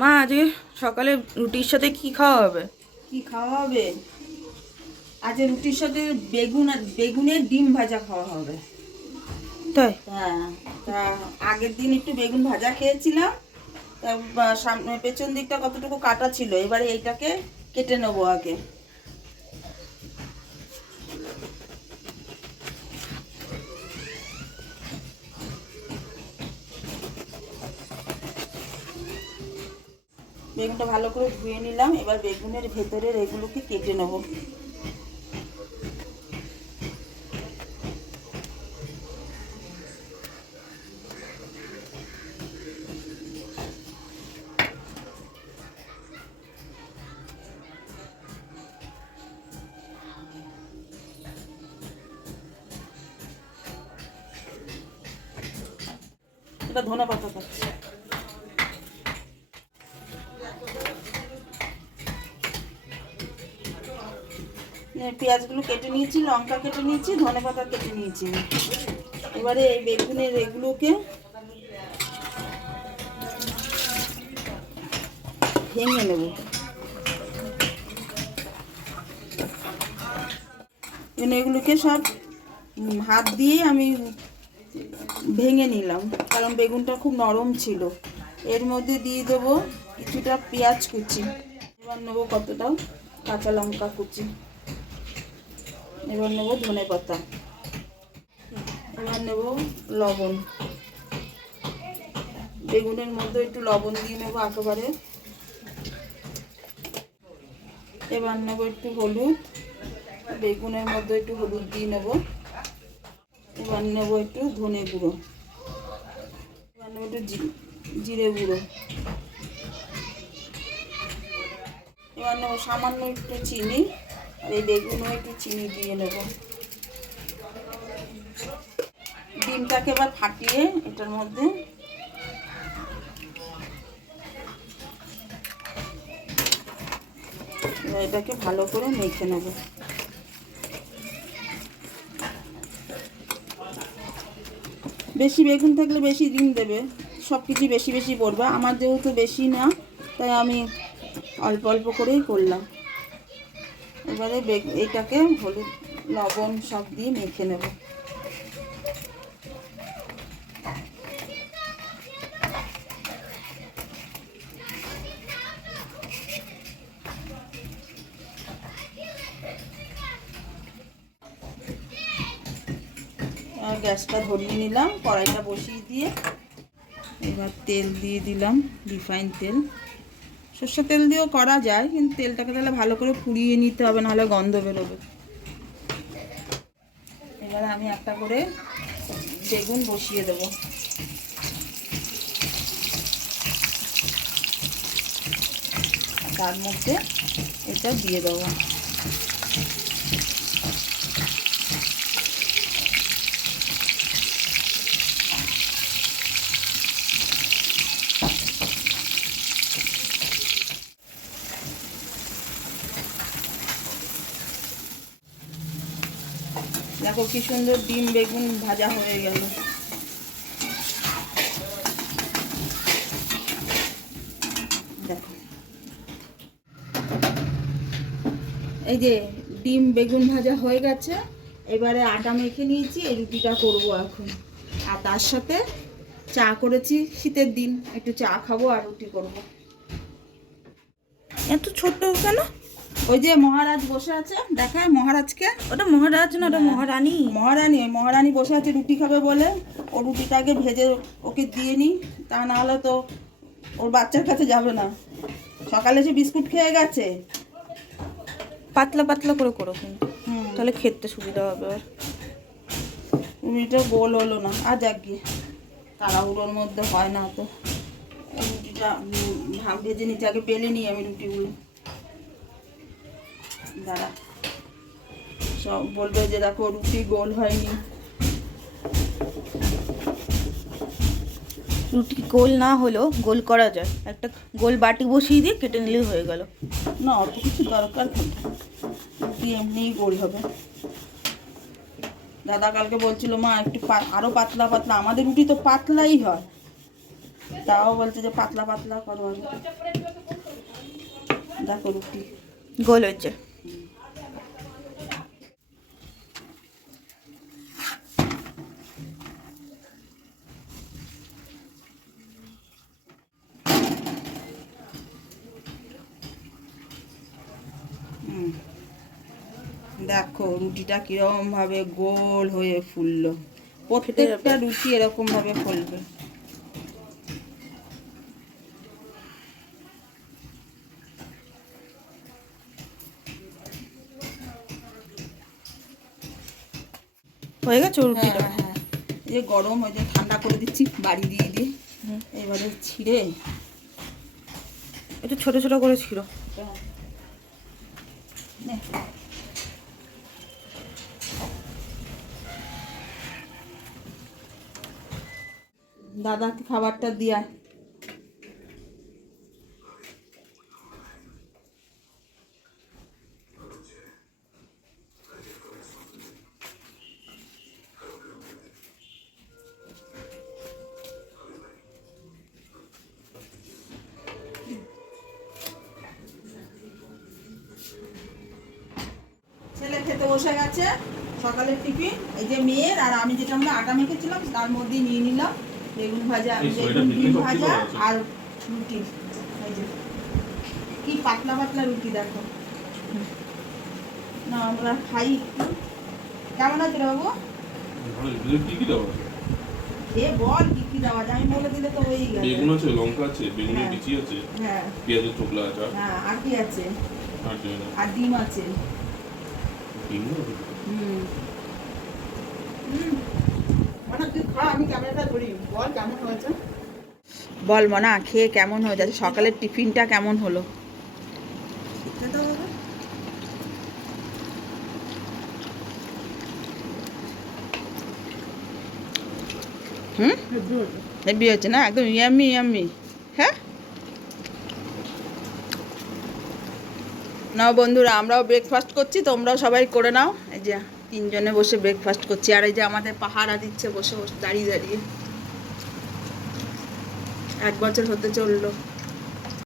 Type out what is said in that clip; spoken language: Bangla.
মা আজকে সকালে রুটির সাথে কি খাওয়া হবে? কি খাওয়া হবে? আজ রুটির সাথে বেগুন আর বেগুনের ডিম ভাজা খাওয়া হবে। তাই? হ্যাঁ, তা আগের দিন একটু বেগুন ভাজা খেয়েছিলাম। তা সামনে পেছন দিকটা কতটুকু কাটা ছিল, এবারে এইটাকে কেটে নেবো আগে। বেগুনটা ভালো করে ধুয়ে নিলাম, এবার বেগুনের ভেতরের এগুলোকে কেটে নেবো। এটা ধনে পাতা খাচ্ছি। পেঁয়াজগুলো কেটে নিয়েছি, লঙ্কা কেটে নিয়েছি, ধনে পাতা কেটে নিয়েছি। এবারে এই বেগুনের এগুলোকে ভেঙে নেব। এগুলোকে সব হাত দিয়ে আমি ভেঙে নিলাম, কারণ বেগুনটা খুব নরম ছিল। এর মধ্যে দিয়ে দেবো কিছুটা পেঁয়াজ কুচি, এবার নেবো কতটা কাঁচা লঙ্কা কুচি, এবার নেবো ধনে পাতা, এবার নেবো লবণ। বেগুনের মধ্যে একটু লবণ দিয়ে নেবো একেবারে। এবার নেবো একটু হলুদ, বেগুনের মধ্যে একটু হলুদ দিয়ে নেবো। এবার নেবো একটু ধনে গুঁড়ো, এবার নেবো একটু জিরে গুঁড়ো, এবার নেবো সামান্য একটু চিনি, আর এই বেগুনও একটু চিনি দিয়ে নেবো। ডিমটাকে এবার ফাটিয়ে এটার মধ্যে এটাকে ভালো করে মেখে নেব। বেশি বেগুন থাকলে বেশি ডিম দেবে, সব কিছু বেশি বেশি পড়বে। আমার যেহেতু বেশি না, তাই আমি অল্প অল্প করেই করলাম। এবারে এটাকে হলুদ লবণ সব দিয়ে মেখে নেব। গ্যাসটা ধরিয়ে নিলাম, কড়াইটা বসিয়ে দিয়ে এবার তেল দিয়ে দিলাম, রিফাইন তেল। সর্ষের তেল দিয়েও করা যায়, কিন্তু তেলটাকে তাহলে ভালো করে পুড়িয়ে নিতে হবে, নাহলে গন্ধ বেরোবে। এবার আমি একটা করে বেগুন বসিয়ে দেব। তার মধ্যে এটা দিয়ে দেবো। দেখো কি সুন্দর ডিম বেগুন ভাজা হয়ে গেল। দেখো, এই যে ডিম বেগুন ভাজা হয়ে গেছে। এবারে আটা মেখে নিয়েছি, এই রুটিটা করবো এখন। আর তার সাথে চা করেছি, শীতের দিন একটু চা খাবো আর রুটি করবো। এত ছোট কেন? ওই যে মহারাজ বসে আছে, দেখায় মহারাজকে। ওটা মহারাজ না, ওটা মহারানী। মহারানী, ওই মহারানী বসে আছে রুটি খাবে বলে। ও রুটিটাকে ভেজে ওকে দিয়ে নিই, তা নাহলে তো ওর বাচ্চার কাছে যাবে না। সকালে সে বিস্কুট খেয়ে গেছে। পাতলা পাতলা করে করো কিন্তু, তাহলে খেতে সুবিধা হবে। আর রুটিটা গোল হলো না, আর যাক গিয়ে, তাড়াহুড়োর মধ্যে হয় না তো। রুটিটা ভেজে নিচে আগে বেলে নিই আমি রুটিগুলো। দাঁড়া, সব বলবে যে দেখো রুটি গোল হয়নি। রুটি গোল না হলেও গোল করা যায়, একটা গোল বাটি বসিয়ে দিয়ে কেটে নিলেই হয়ে গেল। না, অত কিছু দরকার নেই, রুটি এমনিই গোল হবে। দাদা কালকে বলছিল মা একটু আরো পাতলা পাতলা, আমাদের রুটি তো পাতলাই হয়। তাও বলছে যে পাতলা পাতলা করো আগে। দেখো রুটি গোল হয়েছে। দেখো রুটিটা কিরকম ভাবে গোল হয়ে ফুললো। প্রত্যেকটা রুটি এরকম ভাবে ফুলবে। হয়ে গেছে রুটিটা? হ্যাঁ হ্যাঁ, এই যে গরম হয়ে যায়, ঠান্ডা করে দিচ্ছি বাড়ি দিয়ে দিয়ে। এবারে ছিঁড়ে একটু ছোট ছোট করে ছিল। নে। দাদাকে খাবারটা দিয়া। ছেলে খেতে বসে গেছে সকালের টিফিন। এই যে মেয়ের আর আমি যেটা আমরা আটা মেখেছিলাম তার মধ্যে নিয়ে নিলাম বেগুন ভাজা, বেগুন ডিম ভাজা আর রুটি। এই যে কি পাতলা পাতলা রুটি দেখো না, আমরা খাই। কেমন আছে রে বাবু? এ বল কি কি দেওয়া যায়, আমি বলে দিলে তো হয়েই গেছে। বেগুন আছে, লঙ্কা আছে, বেগুনের বিচি আছে, হ্যাঁ পেঁয়াজের চোখলা আছে, হ্যাঁ আর কি আছে? আর কি না, আর ডিম আছে। ডিম না? হুম বল মনা, খেয়ে কেমন হয়ে যাচ্ছে? সকালের টিফিনটা কেমন হলো? হুম, হেভি হচ্ছে না? একদম ইয়াম্মি ইয়াম্মি। হ্যাঁ নাও বন্ধুরা, আমরাও ব্রেকফাস্ট করছি, তোমরাও সবাই করে নাও। এই যে তিনজনে বসে ব্রেকফাস্ট করছি। আর এই যে আমাদের পাহারা দিচ্ছে বসে বসে দাঁড়িয়ে দাঁড়িয়ে। 1 বছর হতে চললো।